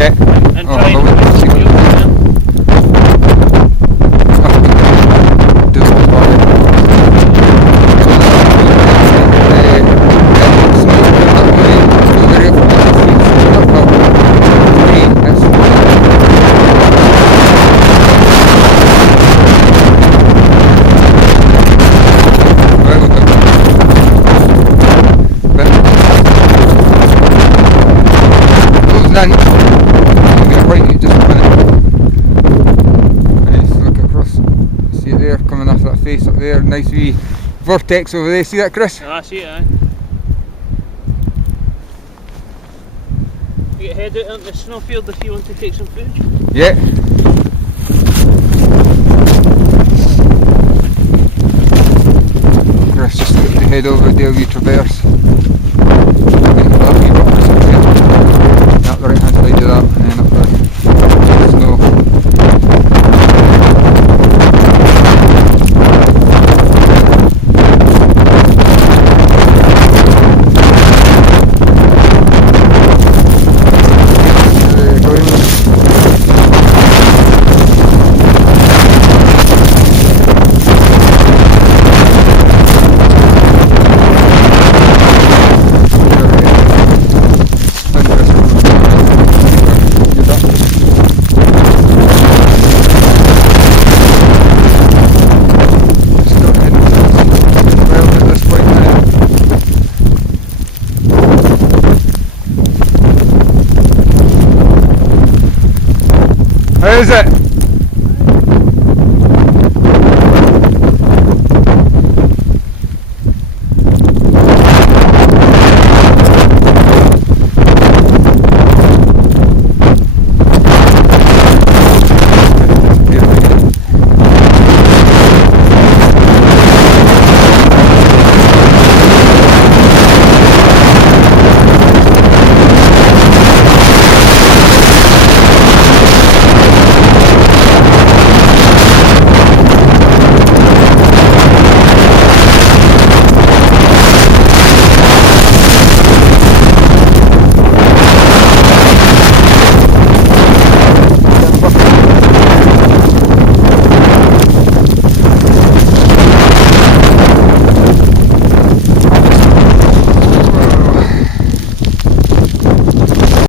Yeah. And Oh, try I'll and wait push and see the what wheels in. do it for you. Then get right, you just spin it. Nice, look across. See it there, coming off that face up there. Nice wee vortex over there. See that, Chris? Oh, I see it, aye. You get head out onto the snowfield if you want to take some footage. Yeah. Chris, just to head over there, we traverse. Up the right hand side of that, and then up the snow. How is it?